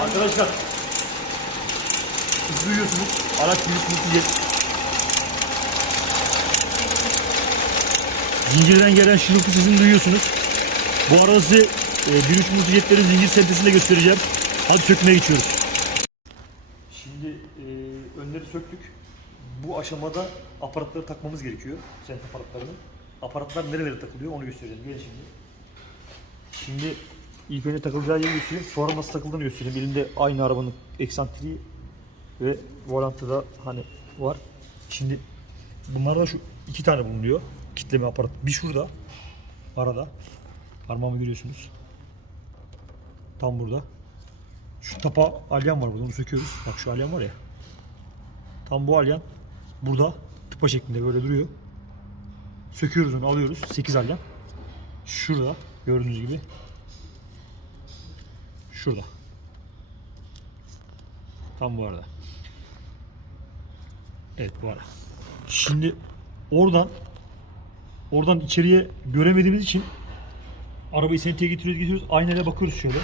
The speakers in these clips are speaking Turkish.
Arkadaşlar siz duyuyorsunuz. Araç yürütmesi zincirden gelen şırıltı sesini duyuyorsunuz. Bu arada size 1.3 multijetlerin zincir sentezini de göstereceğim. Hadi sökmeye geçiyoruz. Şimdi önleri söktük. Bu aşamada aparatları takmamız gerekiyor. Sent aparatlarını. Aparatlar nerelere takılıyor onu göstereceğim. Gelin şimdi. Şimdi ilk önce takılacağı yeri göstereyim. Sonra nasıl takıldığını göstereyim. Elimde aynı arabanın eksantriği ve volantı da hani var. Şimdi bunlardan şu iki tane bulunuyor. Kitleme aparatı. Bir şurada. Arada. Parmağımı görüyorsunuz. Tam burada. Şu tapa alyan var burada. Onu söküyoruz. Bak şu alyan var ya. Tam bu alyan burada tıpa şeklinde böyle duruyor. Söküyoruz onu, alıyoruz. 8 alyan. Şurada gördüğünüz gibi. Şurada. Tam bu arada. Evet bu arada. Şimdi oradan içeriye göremediğimiz için arabayı senteye getiriyoruz. Aynayla bakıyoruz şöyle.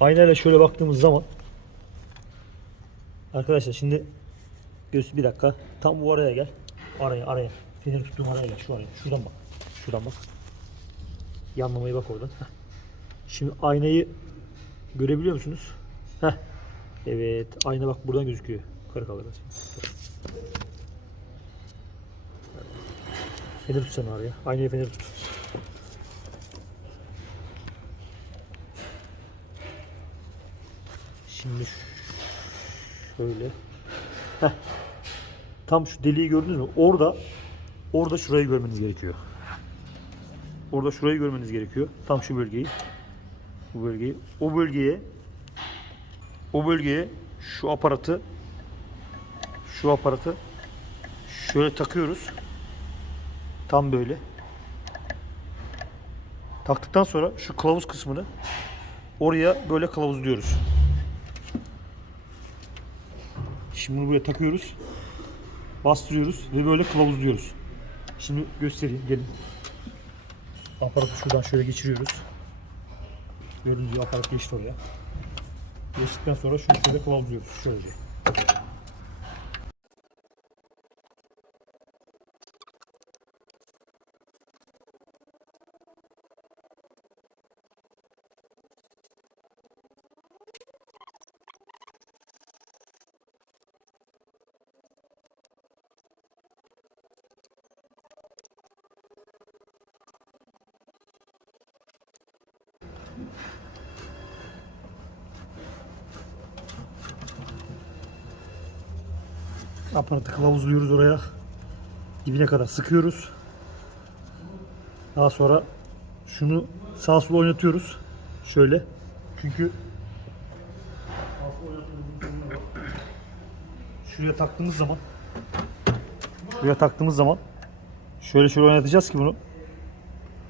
Aynayla şöyle baktığımız zaman arkadaşlar şimdi bir dakika. Tam bu araya gel. Araya. Feneri tuttuğum araya gel. Şu araya. Şuradan bak. Şuradan bak. Yanlamayı bak oradan. Heh. Şimdi aynayı görebiliyor musunuz? Heh. Evet. Ayna bak buradan gözüküyor. Yukarı kaldır. Feneri tutsana araya. Aynaya feneri tut. Şimdi şöyle. Heh. Tam şu deliği gördünüz mü? Orada şurayı görmeniz gerekiyor. Orada şurayı görmeniz gerekiyor. Tam şu bölgeyi. Bu bölgeyi. O bölgeye şu aparatı şöyle takıyoruz. Tam böyle. Taktıktan sonra şu kılavuz kısmını oraya böyle kılavuzluyoruz. Şimdi bunu buraya takıyoruz. Bastırıyoruz ve böyle kılavuzluyoruz. Şimdi göstereyim. Gelin. Aparatı şuradan şöyle geçiriyoruz. Gördüğünüz gibi aparat geçti oraya. Geçtikten sonra şunu şöyle kılavuzluyoruz. Şöyle. Aparatı kılavuzluyoruz oraya. Dibine kadar sıkıyoruz. Daha sonra şunu sağa sola oynatıyoruz. Şöyle. Çünkü şuraya taktığımız zaman şöyle oynatacağız ki bunu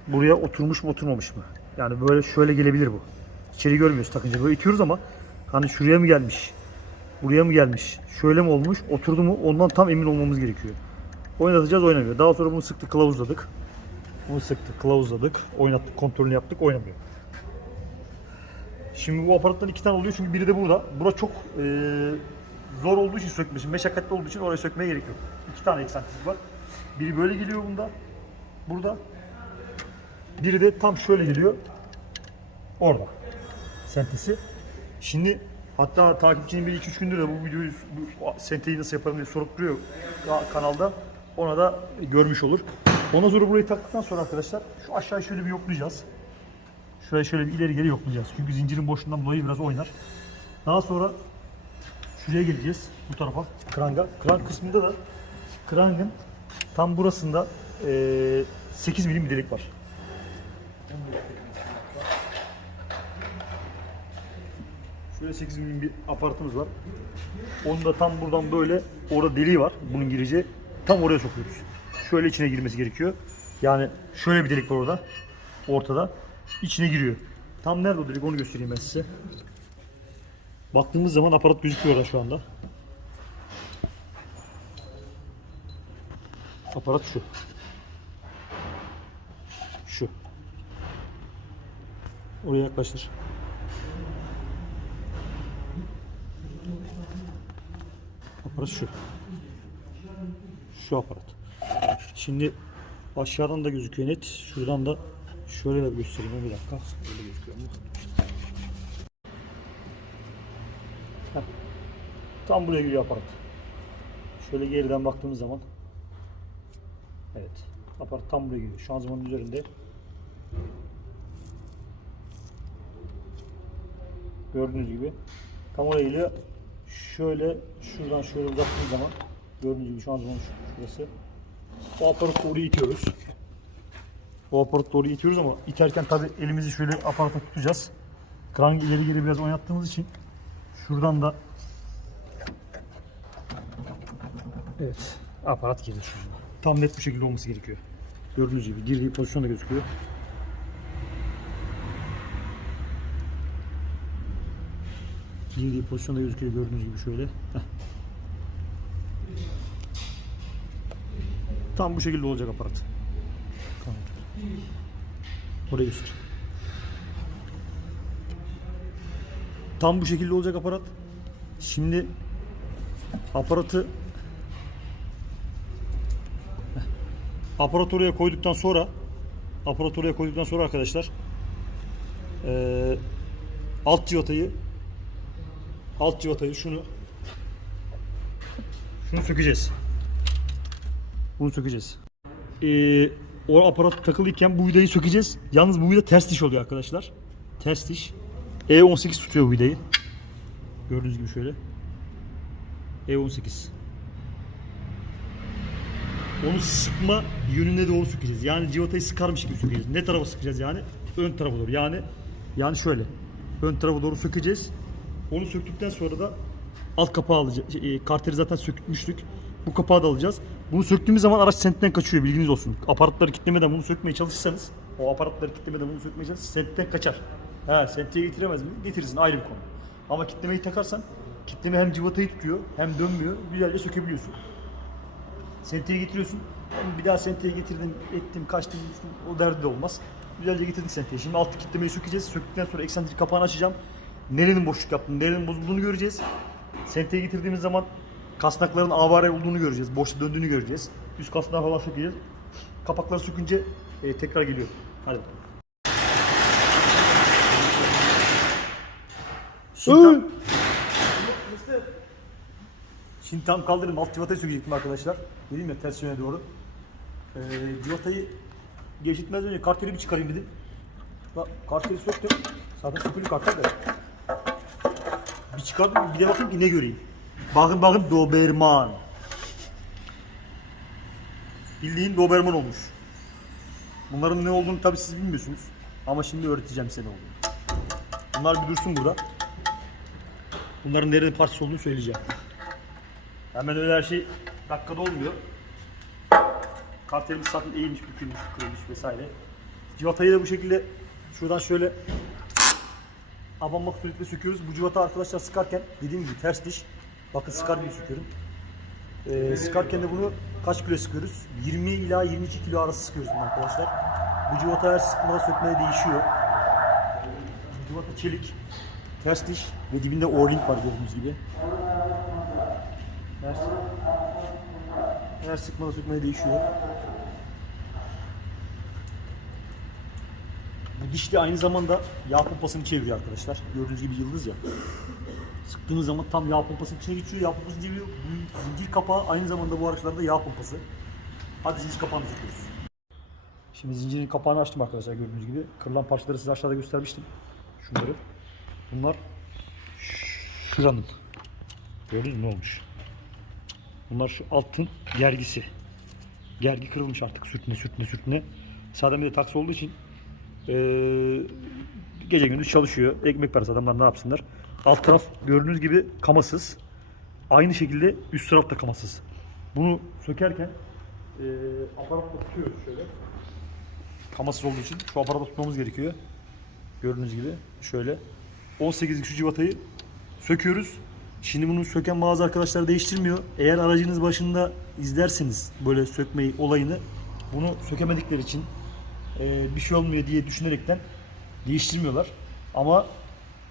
buraya oturmuş mu oturmamış mı? Yani böyle şöyle gelebilir bu. İçeri görmüyoruz takınca. Böyle itiyoruz ama hani şuraya mı gelmiş? Buraya mı gelmiş? Şöyle mi olmuş? Oturdu mu? Ondan tam emin olmamız gerekiyor. Oynatacağız, oynamıyor. Daha sonra bunu sıktık, kılavuzladık. Oynattık, kontrolünü yaptık, oynamıyor. Şimdi bu aparattan iki tane oluyor çünkü biri de burada. Burası çok zor olduğu için sökmesi, meşakkatli olduğu için oraya sökmeye gerek yok. İki tane eksantrik var. Biri böyle geliyor burada. Biri de tam şöyle geliyor. Orada. Sentesi. Şimdi hatta takipçinin 1-2-3 gündür de bu videoyu, bu senteyi nasıl yaparım diye sorup duruyor kanalda. Ona da görmüş olur. Ondan sonra burayı taktıktan sonra arkadaşlar şu aşağıyı şöyle bir yoklayacağız. Şurayı şöyle bir ileri geri yoklayacağız. Çünkü zincirin boşluğundan dolayı biraz oynar. Daha sonra şuraya geleceğiz. Bu tarafa. Kranga. Krang kısmında da krangın tam burasında 8 milim bir delik var. Şöyle 8 milim bir aparatımız var. Onu da tam buradan böyle orada deliği var. Bunun gireceği. Tam oraya sokuyoruz. Şöyle içine girmesi gerekiyor. Yani şöyle bir delik var orada. Ortada. İçine giriyor. Tam nerede o delik onu göstereyim ben size. Baktığımız zaman aparat gözüküyor orada şu anda. Aparat şu. Şu. Oraya yaklaştır. aparat şu. Şu aparat. Şimdi aşağıdan da gözüküyor net. Şuradan da şöyle de göstereyim. Bir dakika. Böyle gözüküyor mu? Heh. Tam buraya giriyor aparat. Şöyle geriden baktığımız zaman, evet, aparat tam buraya giriyor. Şanzımanın üzerinde. Gördüğünüz gibi tam oraya geliyor. Şöyle şuradan şöyle uzattığımız zaman gördüğünüz gibi şanzımanın şurası. O aparatı doğru itiyoruz. O aparatı doğru itiyoruz ama iterken tabi elimizi şöyle aparata tutacağız. Kran ileri geri biraz oynattığımız için şuradan da, evet, aparat girdi şu anda. Tam net bir şekilde olması gerekiyor. Gördüğünüz gibi girdiği pozisyonda gözüküyor. Girdiği pozisyonda gözüküyor gördüğünüz gibi şöyle. Heh. Tam bu şekilde olacak aparat. Oraya göster. Tam bu şekilde olacak aparat. Şimdi aparatı oraya koyduktan sonra arkadaşlar alt civatayı şunu sökeceğiz. Bunu sökeceğiz. O aparat takılıyken bu vidayı sökeceğiz. Yalnız bu vida ters diş oluyor arkadaşlar. Ters diş. E18 tutuyor bu vidayı. Gördüğünüz gibi şöyle. E18. Onu sıkma yönüne doğru sökeceğiz. Yani civatayı sıkarmış gibi sökeceğiz. Ne tarafa sıkacağız yani? Ön tarafa doğru. Yani şöyle. Ön tarafa doğru sökeceğiz. Onu söktükten sonra da alt kapağı alacağız. Karteri zaten sökmüştük. Bu kapağı da alacağız. Bunu söktüğümüz zaman araç sentten kaçıyor, bilginiz olsun. Aparatları kilitlemeden bunu sökmeye çalışırsanız, sentten kaçar. Senteye getiremez mi? Getirirsin, ayrı bir konu. Ama kitlemeyi takarsan, kitleme hem civatayı tutuyor hem dönmüyor. Güzelce sökebiliyorsun. Senteye getiriyorsun. Hem bir daha senteye getirdim, ettim, kaçtım, o derdi de olmaz. Güzelce getirdik senteye. Şimdi alt kitlemeyi sökeceğiz. Söktükten sonra eksantrik kapağını açacağım. Nerenin boşluk yaptığını, nerenin bozulduğunu göreceğiz. Senteye getirdiğimiz zaman kasnakların avare olduğunu göreceğiz. Boşta döndüğünü göreceğiz. Üst kasnağı falan sökeceğiz. Kapakları sökünce tekrar geliyor. Hadi bakalım. Şimdi tam kaldırdım. Alt civatayı sökecektim arkadaşlar. Dedim ya, ters yöne doğru. Civatayı geçitmez önce karteri bir çıkarayım dedim. Bak, karteri söktüm. Zaten sökülü kartlar da. Bir çıkardım, bir de bakayım ki ne göreyim. Bakın Doberman. Bildiğin Doberman olmuş. Bunların ne olduğunu tabii siz bilmiyorsunuz. Ama şimdi öğreteceğim size ne olduğunu. Bunlar bir dursun burada. Bunların nerenin parçası olduğunu söyleyeceğim. Hemen öyle her şey dakikada olmuyor. Kartelimiz zaten eğilmiş, bükülmüş, kırılmış vesaire. Civatayı da bu şekilde şuradan şöyle abanmak suretiyle söküyoruz. Bu civata arkadaşlar sıkarken dediğim gibi ters diş. Bakın sıkar gibi söküyorum. Sıkarken de bunu kaç kilo sıkıyoruz? 20 ila 22 kilo arası sıkıyoruz bunu arkadaşlar. Bu civata her sıkmada sökmeye değişiyor. Bu civata çelik, ters diş ve dibinde O-ring var gördüğünüz gibi. Her sıkmada sökmeye değişiyor. Bu diş de aynı zamanda yağ pompasını çeviriyor arkadaşlar. Gördüğünüz gibi yıldız ya. Sıktığınız zaman tam yağ pompasının içine geçiyor. Yağ pompasını çeviriyor. Zincir kapağı aynı zamanda bu araçlarda yağ pompası. Hadi zincir kapağını söküyoruz. Şimdi zincirin kapağını açtım arkadaşlar gördüğünüz gibi. Kırılan parçaları size aşağıda göstermiştim. Şunları. Bunlar şuranın. Gördünüz mü ne olmuş? Bunlar şu altın gergisi. Gergi kırılmış artık sürtüne. Zaten bir de taksi olduğu için gece gündüz çalışıyor. Ekmek parası, adamlar ne yapsınlar? Alt taraf gördüğünüz gibi kamasız. Aynı şekilde üst taraf da kamasız. Bunu sökerken aparatla tutuyoruz şöyle. Kamasız olduğu için şu aparatla tutmamız gerekiyor. Gördüğünüz gibi şöyle 18'lik şu civatayı söküyoruz. Şimdi bunu söken bazı arkadaşlar değiştirmiyor. Eğer aracınız başında izlerseniz böyle sökmeyi, olayını, bunu sökemedikleri için bir şey olmuyor diye düşünerekten değiştirmiyorlar. Ama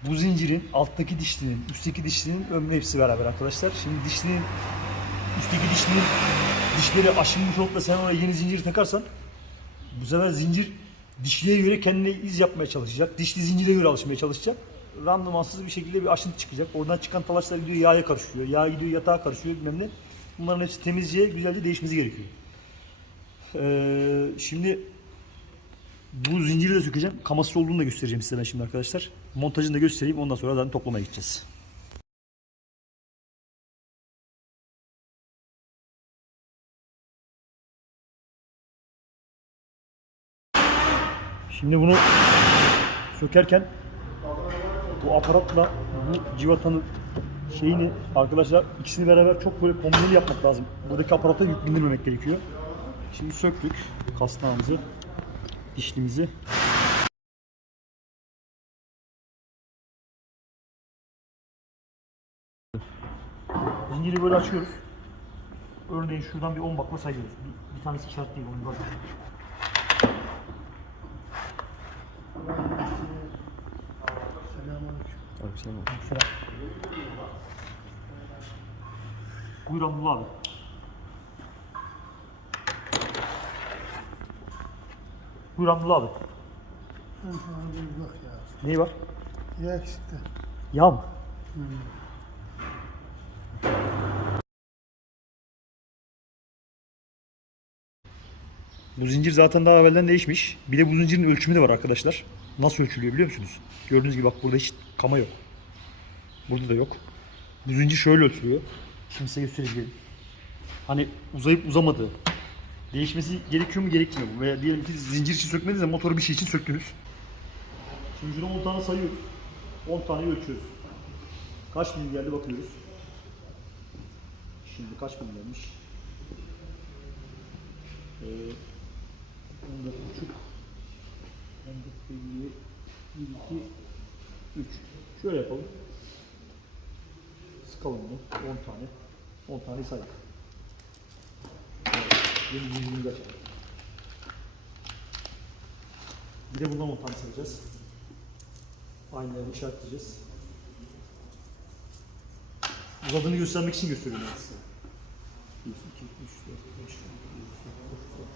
Bu zincirin alttaki dişlinin, üstteki dişlinin ömrü hepsi beraber arkadaşlar. Şimdi dişlinin, üstteki dişleri aşınmış olup da sen oraya yeni zinciri takarsan bu sefer zincir dişliye göre kendine iz yapmaya çalışacak. Dişli zincire göre alışmaya çalışacak. Randımansız bir şekilde bir aşıntı çıkacak. Oradan çıkan talaşlar gidiyor yağa karışıyor. Yağ gidiyor yatağa karışıyor bilmem ne. Bunların hepsi temizce, güzelce değişmesi gerekiyor. Şimdi bu zinciri de sökeceğim. Kaması olduğunu da göstereceğim size ben şimdi arkadaşlar. Montajını da göstereyim. Ondan sonra zaten toplamaya gideceğiz. Şimdi bunu sökerken bu aparatla bu civatanın şeyini arkadaşlar ikisini beraber çok böyle kombineli yapmak lazım. Buradaki aparata yük bindirmemek gerekiyor. Şimdi söktük kasnağımızı, dişlimizi. Zinciri böyle açıyoruz. Örneğin şuradan bir 10 bakla sayıyoruz. Bir tanesi şart değil, onu bak. Selam. Buyur Abdullah abi. Buyur Abdullah abi. Bak ya. Neyi var? Ya işte. Yağ mı? Bu zincir zaten daha evvelden değişmiş. Bir de bu zincirin ölçümü de var arkadaşlar. Nasıl ölçülüyor biliyor musunuz? Gördüğünüz gibi bak burada hiç kama yok. Burada da yok. Bu zincir şöyle ölçülüyor. Şimdi size göstereyim. Hani uzayıp uzamadığı. Değişmesi gerekiyor mu gerekmiyor mu? Veya diyelim ki zincir için sökmediniz de motoru bir şey için söktünüz. Şimdi şuna 10 tane sayıyoruz. 10 taneyi ölçüyoruz. Kaç milim geldi bakıyoruz. Şimdi kaç milim gelmiş? 14,5 1, 2, 3. Şöyle yapalım. Sıkalım bunu. 10 tane. 10 tane saydık. Yeni zincirimizi açalım. Bir de bundan 10 tane sayacağız. Aynı yerde işaretleyeceğiz. Uzadığını göstermek için gösteriyorum ben size. 1, 2, 3, 4, 5, 6, 7, 8, 9, 10.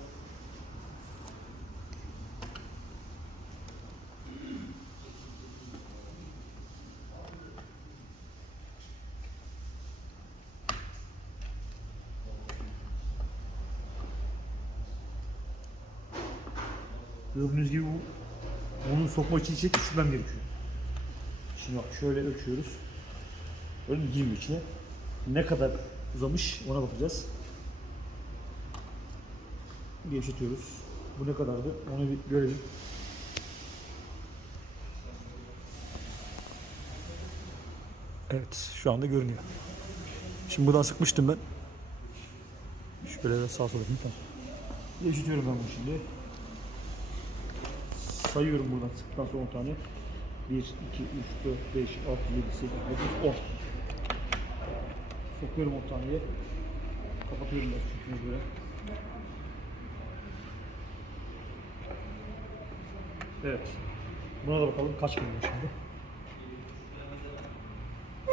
Gördüğünüz gibi bunu sokmak için içine küçülmem gerekiyor. Şimdi bak şöyle ölçüyoruz. Öyle mi girmiyor içine? Ne kadar uzamış ona bakacağız. Gevşetiyoruz. Bu ne kadardı? Onu bir görelim. Evet, şu anda görünüyor. Şimdi buradan sıkmıştım ben. Şöyle de sağa sola yapayım. Gevşetiyorum ben bunu şimdi. Sayıyorum buradan sıktıktan sonra 10 tane. 1, 2, 3, 4, 5, 6, 7, 8, 9, 10. Sokuyorum 10 taneyi. Kapatıyorum biraz çünkü böyle. Evet. Buna da bakalım kaç geliyor şimdi.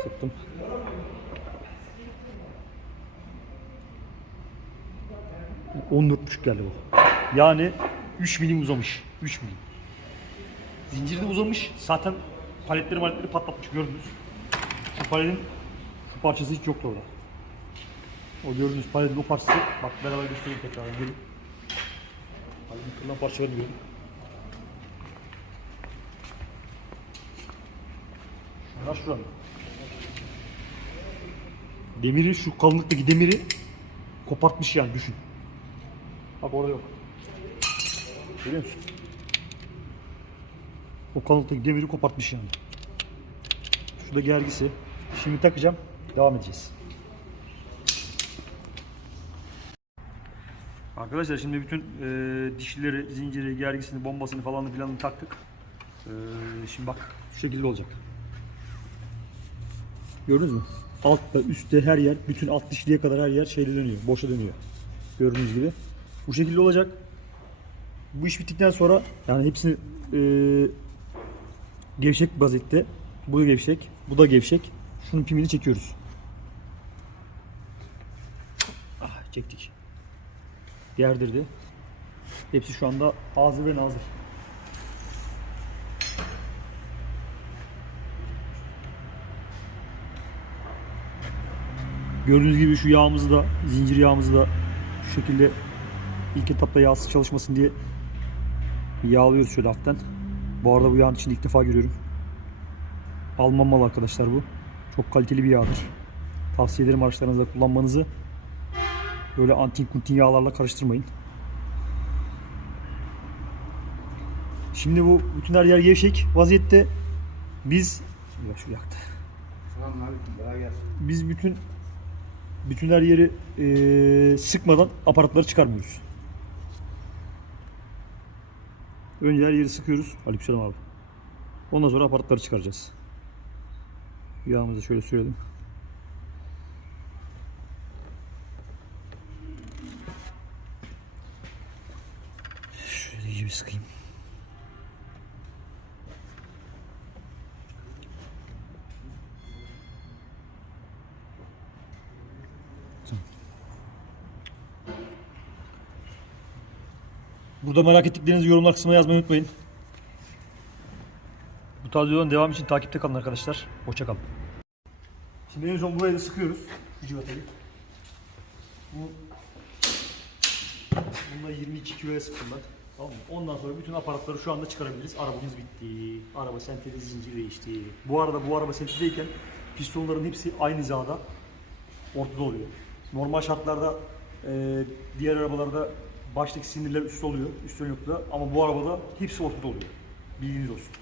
Sıktım. $14,5 geldi bu. Yani 3 milim uzamış. 3 milim. Zincir de uzamış. Zaten paletleri patlatmış gördünüz. Şu paletin şu parçası hiç yoktu orada. O gördüğünüz paletin o parçası. Bak beraber göstereyim tekrar. Gelin. Paletin kırılan parçalarını görün. Şunlar şuranın. Demiri, şu kalınlıktaki demiri kopartmış yani düşün. Bak orada yok. Görüyor musun? O kalınlıktaki demiri kopartmış yani. Şurada gergisi. Şimdi takacağım. Devam edeceğiz. Arkadaşlar şimdi bütün dişlileri, zinciri, gergisini, bombasını falan filanını taktık. Şimdi bak şu şekilde olacak. Gördünüz mü? Altta, üstte her yer, bütün alt dişliye kadar her yer şeyle dönüyor, boşa dönüyor. Gördüğünüz gibi. Bu şekilde olacak. Bu iş bittikten sonra yani hepsini gevşek vaziyette Bu da gevşek. Bu da gevşek. Şunun pimini çekiyoruz. Çektik. Gerdirdi. Hepsi şu anda hazır ve nazır. Gördüğünüz gibi şu yağımızı da, zincir yağımızı da şu şekilde ilk etapta yağsız çalışmasın diye yağlıyoruz şöyle hafiften. Bu arada bu yağın içinde ilk defa görüyorum. Alman malı arkadaşlar bu. Çok kaliteli bir yağdır. Tavsiye ederim araçlarınızda kullanmanızı. Böyle antin kuntin yağlarla karıştırmayın. Şimdi bu bütün her yer gevşek vaziyette. Biz şu yaktı. Biz bütün her yeri sıkmadan aparatları çıkarmıyoruz. Önce her yeri sıkıyoruz. Aleykümselam abi. Ondan sonra aparatları çıkaracağız. Yağımızı şöyle sürelim. Şöyle iyice bir sıkayım. Burada merak ettiklerinizi yorumlar kısmına yazmayı unutmayın. Bu tarz videoların devamı için takipte kalın arkadaşlar. Hoşça kalın. Şimdi en son burayı da sıkıyoruz. Bu civatayı. Bununla 22 kiloya sıktım ben. Tamam mı? Ondan sonra bütün aparatları şu anda çıkarabiliriz. Arabamız bitti. Araba sentezi zincir değişti. Bu arada bu araba sentedeyken pistonların hepsi aynı hizada ortada oluyor. Normal şartlarda diğer arabalarda baştaki sinirler üstte oluyor. Üstte yoktu ama bu arabada hepsi ortada oluyor. Bilginiz olsun.